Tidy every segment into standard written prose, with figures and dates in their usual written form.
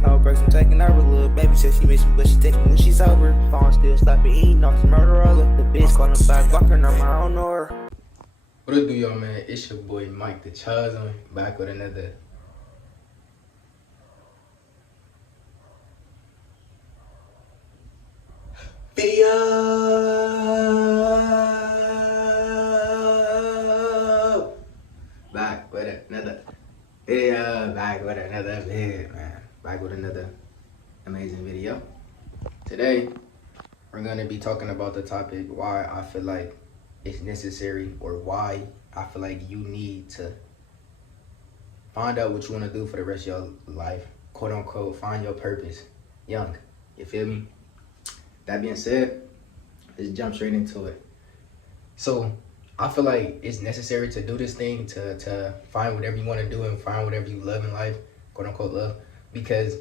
No breaks, I'm taking over. Little baby said she miss me, but she text me when she's sober. Phone still slapping, eating off the murder roller. The bitch calling back, walking on my own or. What it do, y'all, man? It's your boy Mike the Chosen, back with another video. Back with another video. Back with another vid, man. Back with another amazing video. Today, we're gonna be talking about the topic why I feel like it's necessary, or why I feel like you need to find out what you want to do for the rest of your life, quote unquote, find your purpose young. You feel me? That being said, let's jump straight into it. So I feel like it's necessary to do this thing, to find whatever you want to do and find whatever you love in life, quote unquote love, because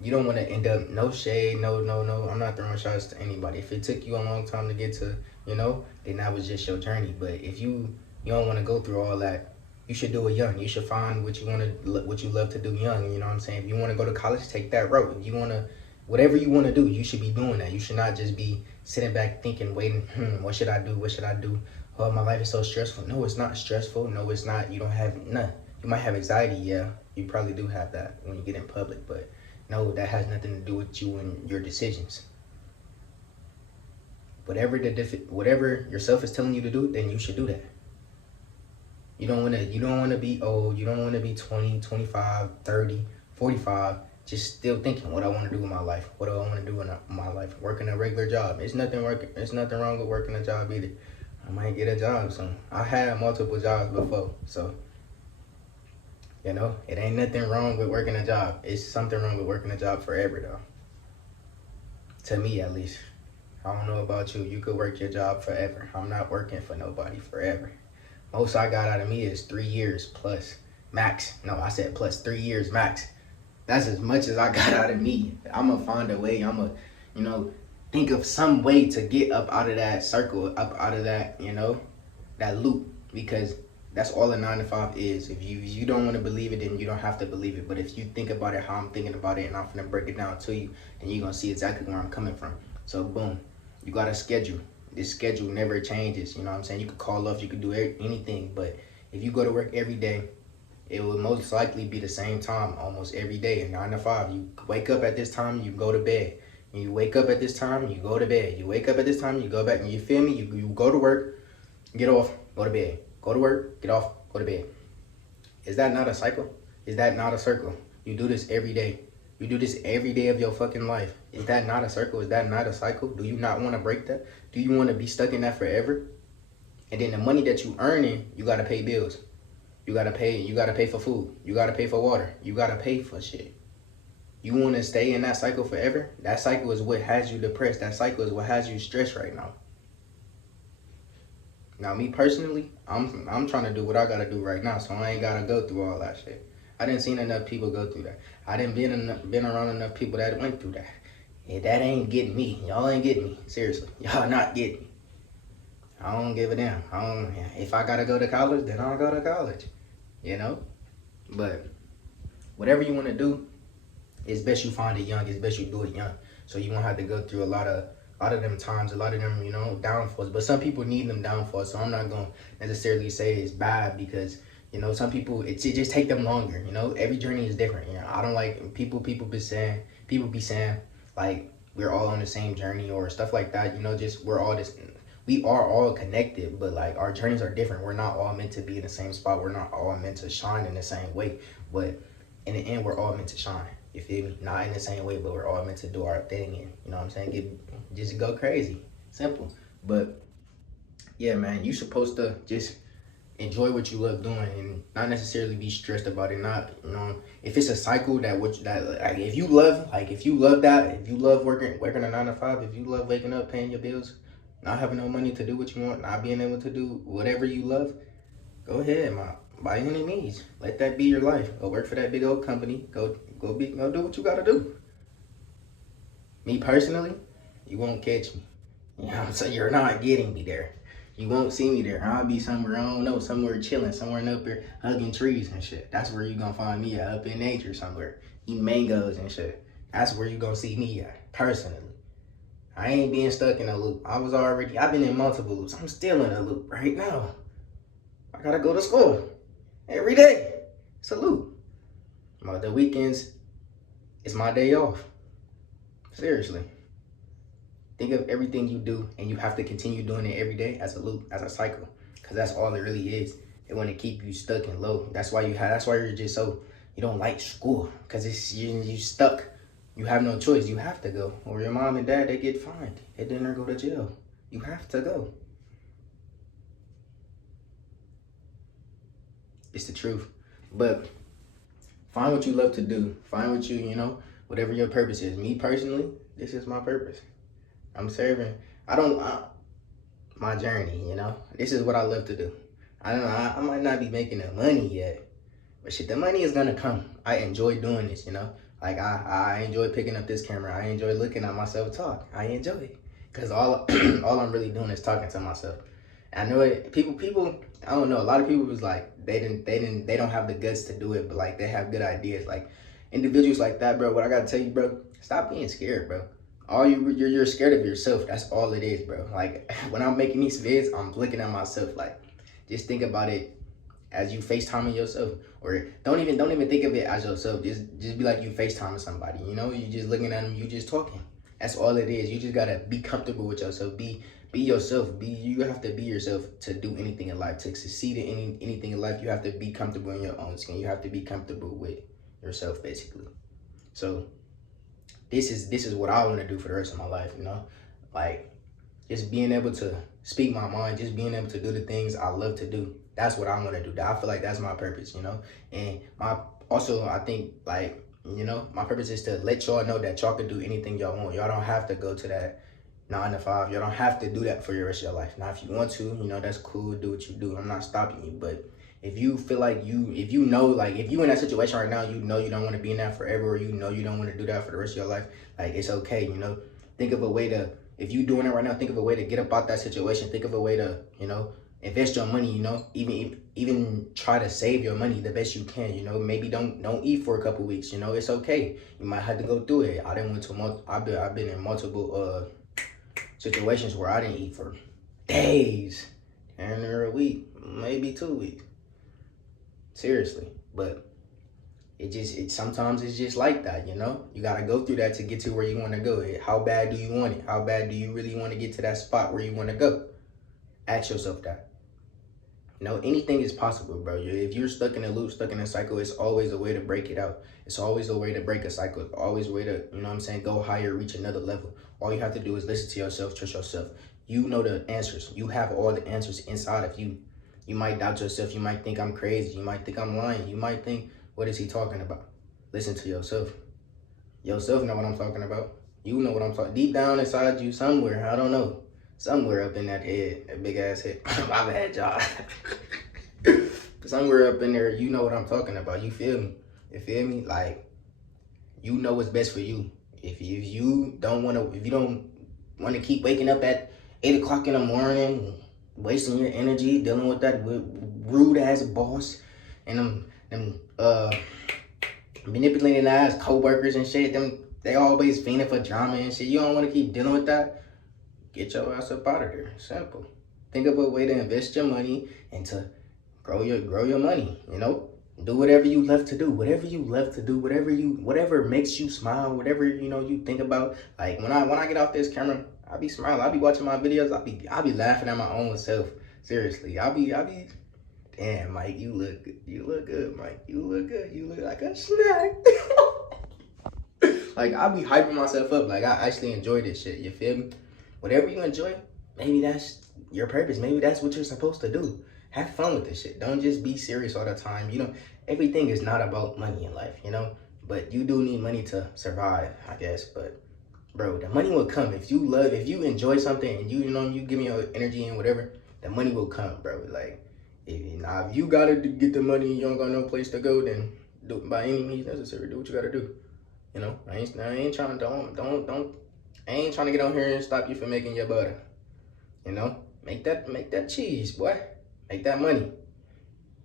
you don't want to end up, no shade, no, I'm not throwing shots to anybody. If it took you a long time to get to, then that was just your journey. But if you don't want to go through all that, you should do it young. You should find what you love to do young. You know what I'm saying? If you want to go to college, take that road. If you want to, whatever you want to do, you should be doing that. You should not just be sitting back thinking, waiting, what should I do? What should I do? Oh, my life is so stressful. No, it's not stressful. No, it's not. You don't have none. You might have anxiety. Yeah, you probably do have that when you get in public, but no, that has nothing to do with you and your decisions. Whatever yourself is telling you to do, then you should do that. You don't want to be old. You don't want to be 20, 25, 30, 45, just still thinking what I want to do with my life. What do I want to do in my life? Working a regular job. It's nothing wrong with working a job either. I might get a job soon. I had multiple jobs before, so it ain't nothing wrong with working a job. It's something wrong with working a job forever, though. To me, at least. I don't know about you. You could work your job forever. I'm not working for nobody forever. Most I got out of me is 3 years plus max. No, I said plus 3 years max. That's as much as I got out of me. I'm going to find a way. I'm going to, think of some way to get up out of that circle, up out of that, that loop, because that's all a 9 to 5 is. If you don't want to believe it, then you don't have to believe it. But if you think about it how I'm thinking about it, and I'm gonna break it down to you, then you're gonna see exactly where I'm coming from. So boom, you got a schedule. This schedule never changes. You know what I'm saying? You could call off, you could do anything, but if you go to work every day, it will most likely be the same time almost every day. And 9 to 5, you wake up at this time, you go to bed. You wake up at this time, you go to bed. You wake up at this time, you go back. And you feel me? You go to work, get off, go to bed. Go to work, get off, go to bed. Is that not a cycle? Is that not a circle? You do this every day. You do this every day of your fucking life. Is that not a circle? Is that not a cycle? Do you not want to break that? Do you want to be stuck in that forever? And then the money that you earning, you got to pay bills. You got to pay for food. You got to pay for water. You got to pay for shit. You want to stay in that cycle forever? That cycle is what has you depressed. That cycle is what has you stressed right now. Now, me personally, I'm trying to do what I gotta do right now, so I ain't gotta go through all that shit. I didn't seen enough people go through that. I didn't been around enough people that went through that. Yeah, that ain't getting me. Y'all ain't getting me. Seriously, y'all not getting me. I don't give a damn. If I gotta go to college, then I'll go to college. But whatever you want to do, it's best you find it young. It's best you do it young, so you won't have to go through a lot of them times, a lot of them, downfalls. But some people need them downfalls, so I'm not going to necessarily say it's bad because, some people, it just take them longer, Every journey is different, I don't like, people be saying, like, we're all on the same journey or stuff like that, we are all connected, but, like, our journeys are different. We're not all meant to be in the same spot. We're not all meant to shine in the same way, but in the end, we're all meant to shine. You feel me? Not in the same way, but we're all meant to do our thing and, you know what I'm saying? Just go crazy. Simple. But, yeah, man, you're supposed to just enjoy what you love doing and not necessarily be stressed about it. Not, if it's a cycle if you love that, if you love working a 9 to 5, if you love waking up, paying your bills, not having no money to do what you want, not being able to do whatever you love, go ahead, by any means. Let that be your life. Go work for that big old company. Go do what you gotta do. Me personally, you won't catch me. You know what I'm saying? You're not getting me there. You won't see me there. I'll be somewhere, I don't know, somewhere chilling, somewhere up here hugging trees and shit. That's where you gonna find me at, up in nature somewhere. eat mangoes and shit. That's where you gonna see me at, personally. I ain't being stuck in a loop. I've been in multiple loops. I'm still in a loop right now. I gotta go to school every day. It's a loop. But the weekends, it's my day off. Seriously. Think of everything you do and you have to continue doing it every day as a loop, as a cycle. Because that's all it really is. They want to keep you stuck and low. That's why you're just so, you don't like school. Because it's you stuck. You have no choice. You have to go. Or your mom and dad, they get fined. They didn't go to jail. You have to go. It's the truth. But find what you love to do. Find what whatever your purpose is. Me personally, this is my purpose. I'm serving. My journey, This is what I love to do. I don't know. I might not be making the money yet. But shit, the money is gonna come. I enjoy doing this, Like I enjoy picking up this camera. I enjoy looking at myself talk. I enjoy it. Cause all I'm really doing is talking to myself. I know it. People. I don't know. A lot of people was like they don't have the guts to do it, but like they have good ideas. Like individuals like that, bro. What I gotta tell you, bro. Stop being scared, bro. You're scared of yourself. That's all it is, bro. Like when I'm making these vids, I'm looking at myself. Like just think about it as you FaceTiming yourself, or don't even think of it as yourself. Just be like you FaceTiming somebody. You just looking at them. You just talking. That's all it is. You just gotta be comfortable with yourself. Be yourself. You have to be yourself to do anything in life. To succeed in anything in life, you have to be comfortable in your own skin. You have to be comfortable with yourself, basically. So this is what I want to do for the rest of my life. Like just being able to speak my mind, just being able to do the things I love to do. That's what I want to do. I feel like that's my purpose. And I think like. My purpose is to let y'all know that y'all can do anything y'all want. Y'all don't have to go to that 9 to 5. Y'all don't have to do that for your rest of your life. Now, if you want to, that's cool. Do what you do. I'm not stopping you. But if you feel like if you in that situation right now, you don't want to be in that forever, or you don't want to do that for the rest of your life, like it's okay. Think of a way to, if you doing it right now, think of a way to get up out that situation. Think of a way to, invest your money, even try to save your money the best you can, maybe don't eat for a couple weeks, it's okay. You might have to go through it. I've been in multiple situations where I didn't eat for days, and a week, maybe 2 weeks. Seriously, but sometimes it's just like that, You gotta go through that to get to where you want to go. How bad do you want it? How bad do you really want to get to that spot where you want to go? Ask yourself that. Anything is possible, bro. If you're stuck in a loop, stuck in a cycle, it's always a way to break it out. It's always a way to break a cycle. It's always a way to, go higher, reach another level. All you have to do is listen to yourself, trust yourself. You know the answers. You have all the answers inside of you. You might doubt yourself. You might think I'm crazy. You might think I'm lying. You might think, what is he talking about? Listen to yourself. Yourself know what I'm talking about. You know what I'm talking. Deep down inside you somewhere, I don't know. Somewhere up in that head, that big ass head. My bad, y'all. Somewhere up in there, you know what I'm talking about. You feel me? You feel me? Like, you know what's best for you. If you don't want to keep waking up at 8 o'clock in the morning, wasting your energy, dealing with that rude ass boss and them manipulating ass coworkers and shit, they always fiending for drama and shit. You don't want to keep dealing with that. Get your ass up out of there. Simple. Think of a way to invest your money and to grow your money. Do whatever you love to do. Whatever you love to do. Whatever makes you smile. Whatever you think about. Like when I get off this camera, I be smiling. I be watching my videos. I be laughing at my own self. Seriously. I be. Damn, Mike, you look good. You look good, Mike. You look good. You look like a snack. Like I be hyping myself up. Like I actually enjoy this shit. You feel me? Whatever you enjoy, maybe that's your purpose. Maybe that's what you're supposed to do. Have fun with this shit. Don't just be serious all the time. Everything is not about money in life, But you do need money to survive, I guess. But, bro, the money will come. If you enjoy something and you give me your energy and whatever, the money will come, bro. Like, if you gotta get the money and you don't got no place to go, then do by any means necessary. Do what you gotta do. I ain't trying to, I ain't trying to get on here and stop you from making your butter. Make that cheese, boy. Make that money.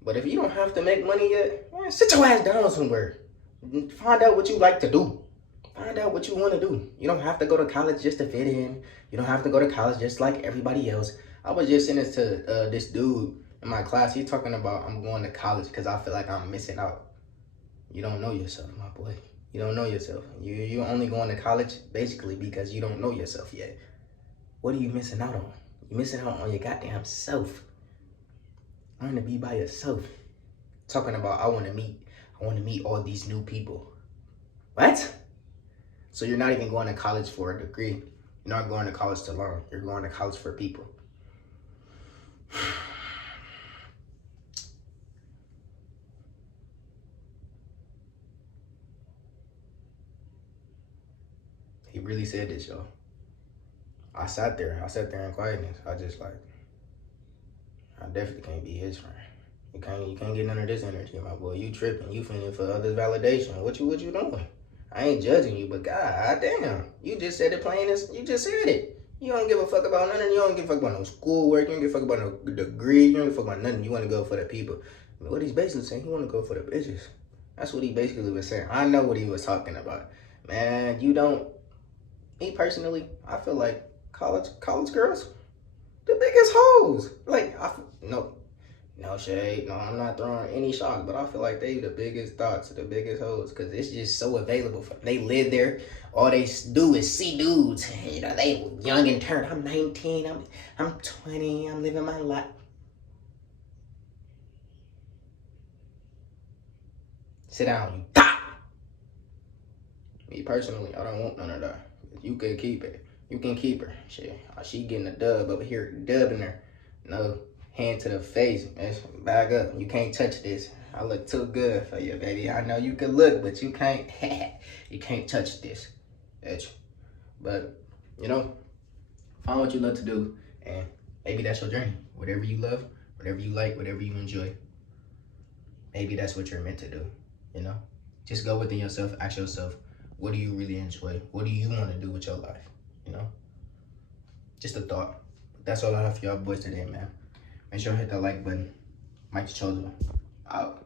But if you don't have to make money yet, man, sit your ass down somewhere. Find out what you like to do. Find out what you want to do. You don't have to go to college just to fit in. You don't have to go to college just like everybody else. I was just saying this to this dude in my class. He's talking about I'm going to college because I feel like I'm missing out. You don't know yourself, my boy. You don't know yourself. You're only going to college basically because you don't know yourself yet. What are you missing out on? You're missing out on your goddamn self. Learn to be by yourself. Talking about I want to meet all these new people. What? So you're not even going to college for a degree. You're not going to college to learn. You're going to college for people. He really said this, y'all. I sat there in quietness. I definitely can't be his friend. You can't get none of this energy, my boy. You tripping. You feeling for others' validation. What you doing? I ain't judging you, but god damn. You just said it plain as you just said it. You don't give a fuck about nothing. You don't give a fuck about no schoolwork. You don't give a fuck about no degree. You don't give a fuck about nothing. You want to go for the people. I mean, what he's basically saying, he want to go for the bitches. That's what he basically was saying. I know what he was talking about. Man, you don't. Me personally, I feel like college girls, the biggest hoes. Like, no shade. No, I'm not throwing any shock, but I feel like they the biggest thoughts, the biggest hoes, because it's just so available for them. They live there. All they do is see dudes. You know, they young and turned. I'm 19. I'm 20. I'm living my life. Sit down, you thought. Me personally, I don't want none of that. You can keep it. You can keep her. Shit, she getting a dub over here, dubbing her. No, hand to the face, man. Back up. You can't touch this. I look too good for you, baby. I know you can look, but you can't. You can't touch this, bitch. But you know, find what you love to do, and maybe that's your journey. Whatever you love, whatever you like, whatever you enjoy. Maybe that's what you're meant to do. You know, just go within yourself. Ask yourself, what do you really enjoy? What do you want to do with your life? You know, just a thought. That's all I have for y'all boys today, man. Make sure to hit that like button. Mike Chosen out.